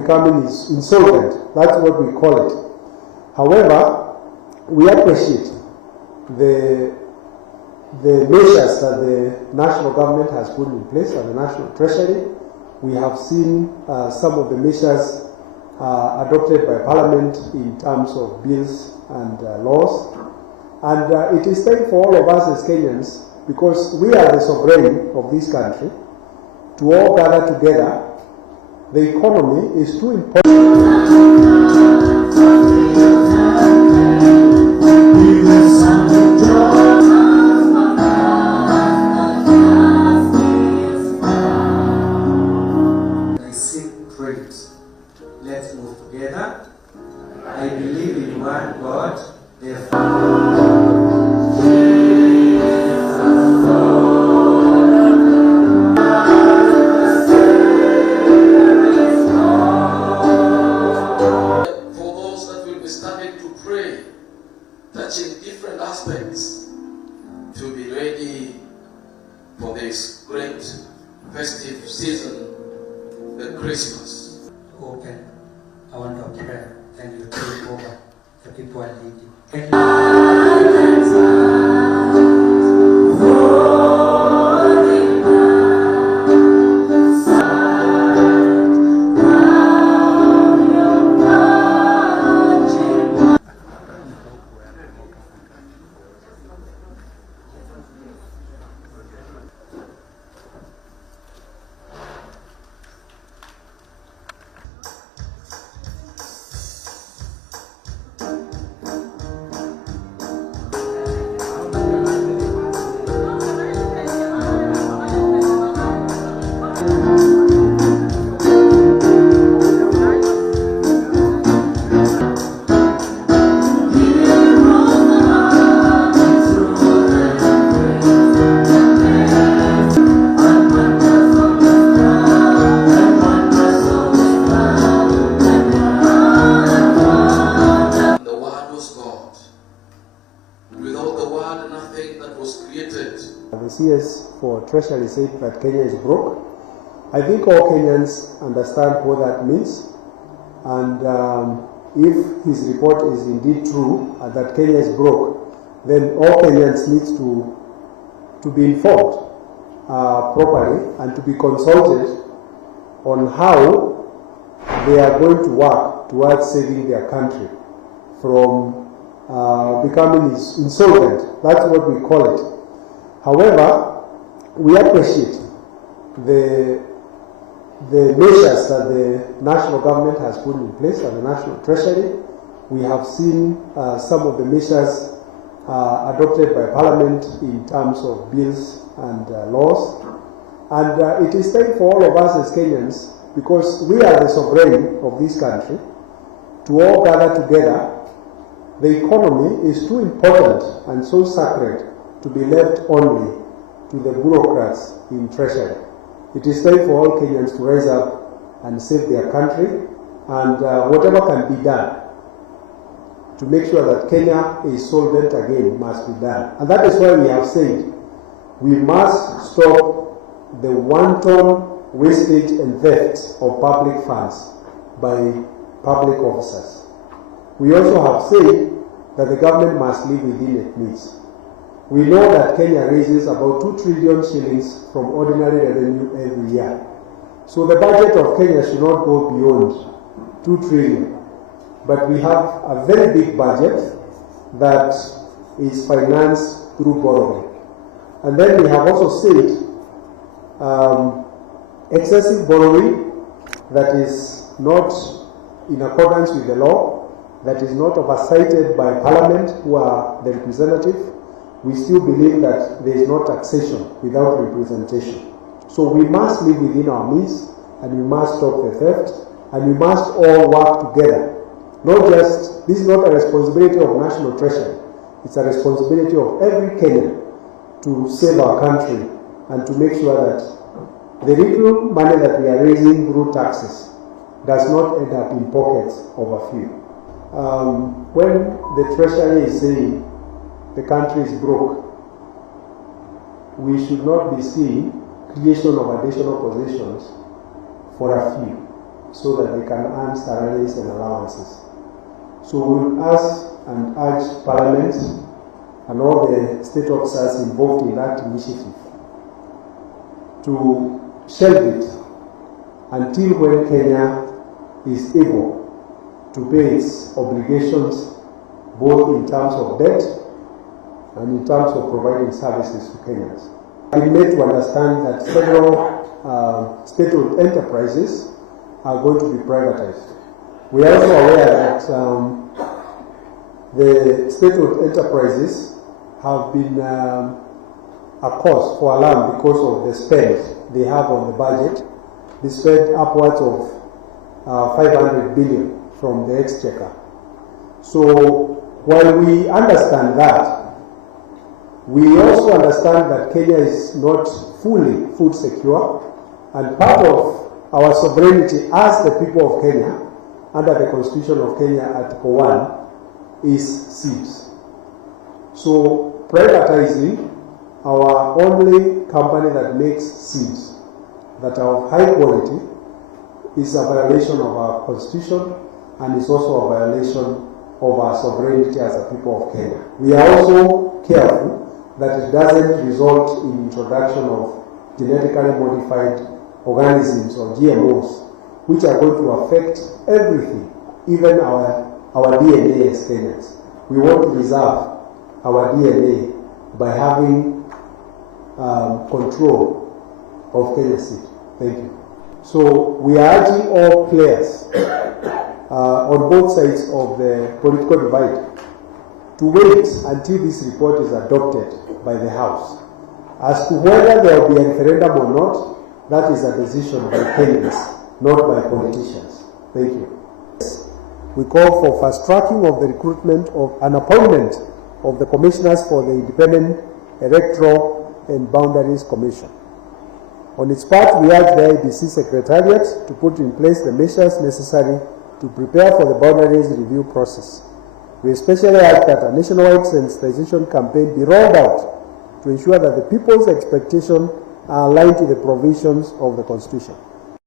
becoming insolvent. That's what we call it. However, we appreciate the measures that the national government has put in place and the national treasury. We have seen some of the measures adopted by Parliament in terms of bills and laws. And it is time for all of us as Kenyans, because we are the sovereign of this country, to all gather together. The economy is too important. Let's move together. I believe in one God, the for those that will be starting to pray, touching different aspects, to be ready for this great festive season, the Christmas. open. I want to pray. Then you take over. The people are leading. The CS for Treasury said that Kenya is broke. I think all Kenyans understand what that means, and if his report is indeed true that Kenya is broke, then all Kenyans need to be informed properly and to be consulted on how they are going to work towards saving their country from becoming insolvent. That's what we call it. However, we appreciate the measures that the national government has put in place and the national treasury. We have seen some of the measures adopted by Parliament in terms of bills and laws. And it is time for all of us as Kenyans, because we are the sovereign of this country, to all gather together. The economy is too important and so sacred to be left only to the bureaucrats in treasury. It is time for all Kenyans to rise up and save their country, and whatever can be done to make sure that Kenya is solvent again must be done. And that is why we have said we must stop the wanton wastage and theft of public funds by public officers. We also have said that the government must live within its means. We know that Kenya raises about 2 trillion shillings from ordinary revenue every year. So the budget of Kenya should not go beyond 2 trillion. But we have a very big budget that is financed through borrowing. And then we have also said excessive borrowing that is not in accordance with the law, that is not oversighted by Parliament, who are the representative. We still believe that there is no taxation without representation. So we must live within our means, and we must stop the theft, and we must all work together. This is not a responsibility of National Treasury. It's a responsibility of every Kenyan to save our country and to make sure that the little money that we are raising through taxes does not end up in pockets of a few. When the Treasury is saying the country is broke, we should not be seeing creation of additional positions for a few. so that they can earn salaries and allowances. So we'll ask and urge Parliament and all the state officers involved in that initiative to shelve it until when Kenya is able to pay its obligations, both in terms of debt and in terms of providing services to Kenyans. We need to understand that several state-owned enterprises are going to be privatized. We are also aware that the state-owned enterprises have been a cause for alarm because of the spend they have on the budget. They spend upwards of 500 billion from the exchequer. So while we understand that, we also understand that Kenya is not fully food secure, and part of our sovereignty as the people of Kenya, under the Constitution of Kenya, Article 1, is seeds. So privatizing our only company that makes seeds that are of high quality is a violation of our Constitution, and is also a violation of our sovereignty as a people of Kenya. We are also careful that it doesn't result in introduction of genetically modified organisms or GMOs, which are going to affect everything, even our DNA as Kenyans. We want to preserve our DNA by having control of Kenya seed. Thank you. So we are urging all players on both sides of the political divide to wait until this report is adopted by the House. As to whether there will be a referendum or not, that is a decision by Kenyans, not by politicians. Thank you. We call for fast tracking of the recruitment of an appointment of the commissioners for the Independent Electoral and Boundaries Commission. On its part, we urge the IEBC Secretariat to put in place the measures necessary to prepare for the boundaries review process. We especially urge that a nationwide sensitization campaign be rolled out to ensure that the people's expectations are aligned to the provisions of the Constitution.